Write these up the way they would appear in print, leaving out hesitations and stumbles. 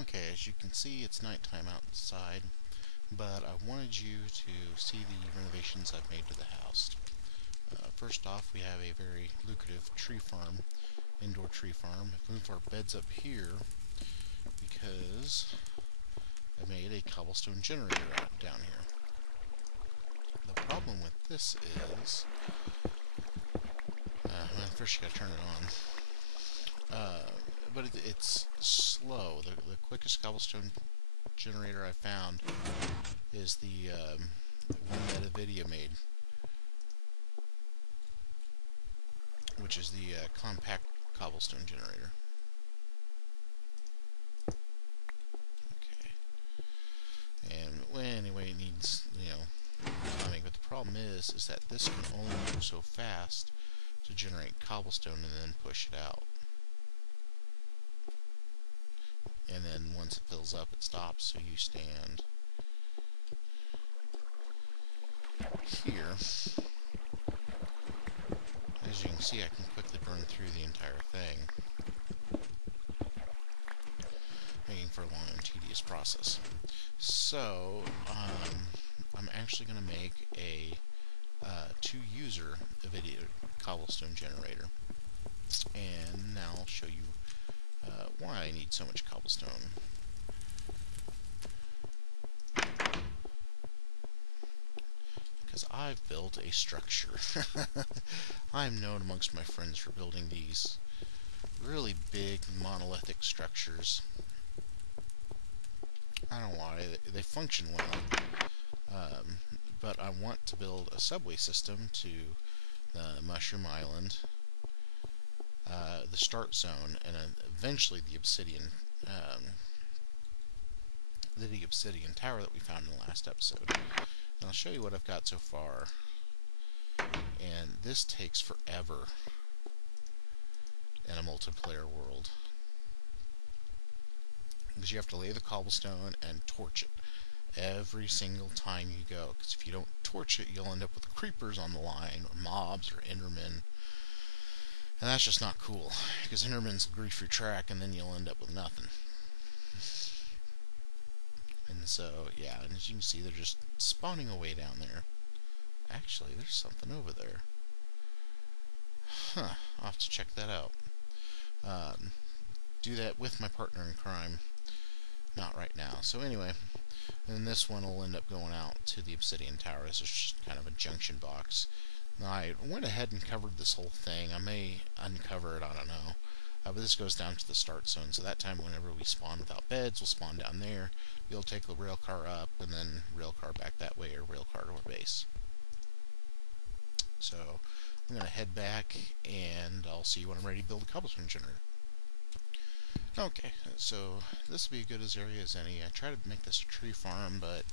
Okay, as you can see, it's nighttime outside, but I wanted you to see the renovations I've made to the house. First off, we have a very lucrative tree farm, indoor tree farm. I've moved our beds up here because I made a cobblestone generator out down here. The problem with this is, well, first you gotta turn it on. But it's slow. The quickest cobblestone generator I found is the one that NVIDIA made, which is the compact cobblestone generator. Okay. And well, anyway, it needs, timing. But the problem is that this can only move so fast to generate cobblestone and then push it out. And then once it fills up, it stops. So you stand here. As you can see, I can quickly burn through the entire thing, making for a long and tedious process. So, I'm actually going to make a two-user NVIDIA cobblestone generator. And now I'll show you why I need so much cobblestone. Because I've built a structure. I'm known amongst my friends for building these really big monolithic structures. I don't know why, they function well. But I want to build a subway system to the Mushroom Island, the Start Zone, and eventually the Obsidian Tower that we found in the last episode. And I'll show you what I've got so far. And this takes forever in a multiplayer world, because you have to lay the cobblestone and torch it every single time you go, because if you don't torch it, you'll end up with creepers on the line, or mobs, or endermen, and that's just not cool, because endermens will grief your track, and then you'll end up with nothing. And so, yeah, and as you can see, they're just spawning away down there. Actually, there's something over there. Huh, I'll have to check that out. Do that with my partner in crime. Not right now. So anyway, and this one will end up going out to the Obsidian Tower as just kind of a junction box. Now, I went ahead and covered this whole thing. I may uncover it, I don't know. But this goes down to the Start Zone, so that time whenever we spawn without beds, we'll spawn down there. We'll take the rail car up, and then rail car back that way, or rail car to our base. So, I'm going to head back, and I'll see you when I'm ready to build a cobblestone generator. Okay, so this would be as good as area as any. I tried to make this a tree farm, but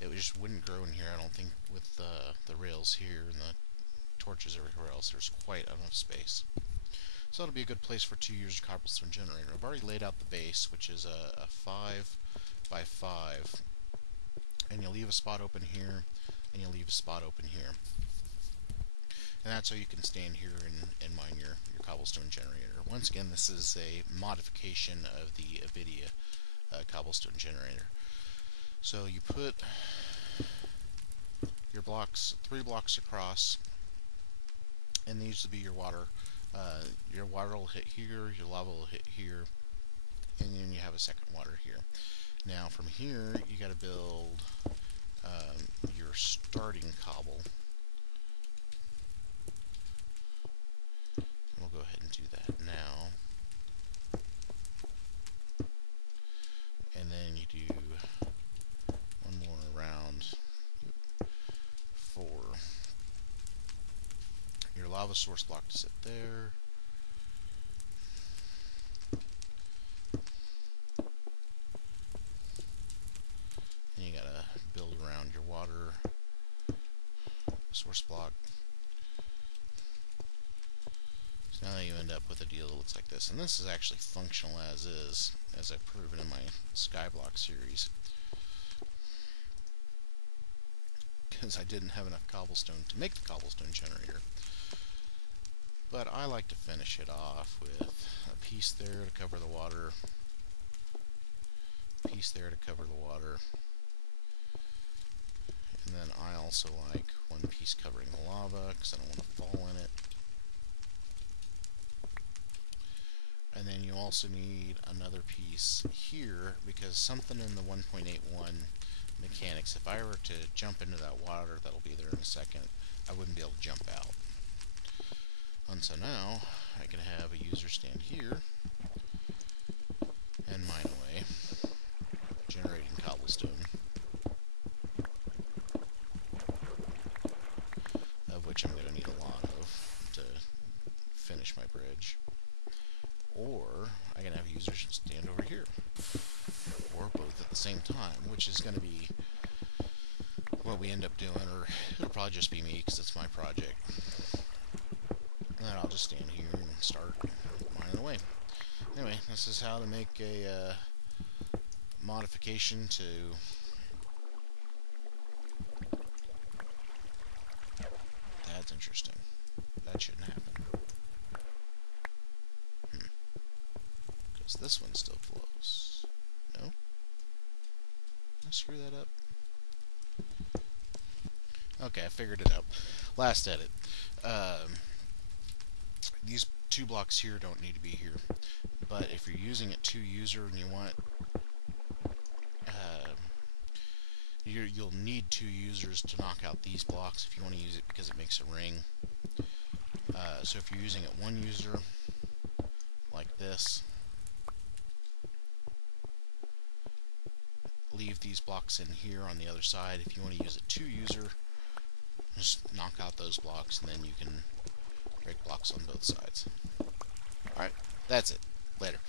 it just wouldn't grow in here. I don't think with the rails here and the torches everywhere else, there's quite enough space. So it'll be a good place for 2 years of cobblestone generator. I've already laid out the base, which is a 5 by 5, and you'll leave a spot open here, and you'll leave a spot open here. And that's so you can stand here and mine your cobblestone generator. Once again, this is a modification of the NVIDIA cobblestone generator. So you put your blocks 3 blocks across, and these will be your water. Your water will hit here, your lava will hit here, and then you have a second water here. Now from here, you got to build your starting cobble. We'll go ahead and do that now. And then you do one more round for your lava source block to sit there. And you gotta build around your water source block. So now you end up with a deal that looks like this. And this is actually functional as is, as I've proven in my Skyblock series. Because I didn't have enough cobblestone to make the cobblestone generator. But I like to finish it off with a piece there to cover the water. piece there to cover the water. And then I also like one piece covering the lava because I don't want to fall in it. And then you also need another piece here because something in the 1.81 mechanics, if I were to jump into that water that'll be there in a second, I wouldn't be able to jump out. And so now I can have a user stand here and mine away, generating cobblestone, of which I'm going to need a lot of to finish my bridge. Or I can have users stand over here, or both at the same time, which is going to be what we end up doing, or it'll probably just be me because it's my project. And then I'll just stand here and start mining away. Anyway, this is how to make a modification to that's interesting. That shouldn't happen. Because this one still flows. No? Did I screw that up? Okay, I figured it out. Last edit. These two blocks here don't need to be here. But if you're using it 2-user and you want you'll need 2 users to knock out these blocks if you want to use it because it makes a ring. So if you're using it 1 user, like this, leave these blocks in here on the other side. If you want to use it 2 user, just knock out those blocks and then you can break blocks on both sides. Alright, that's it. Later.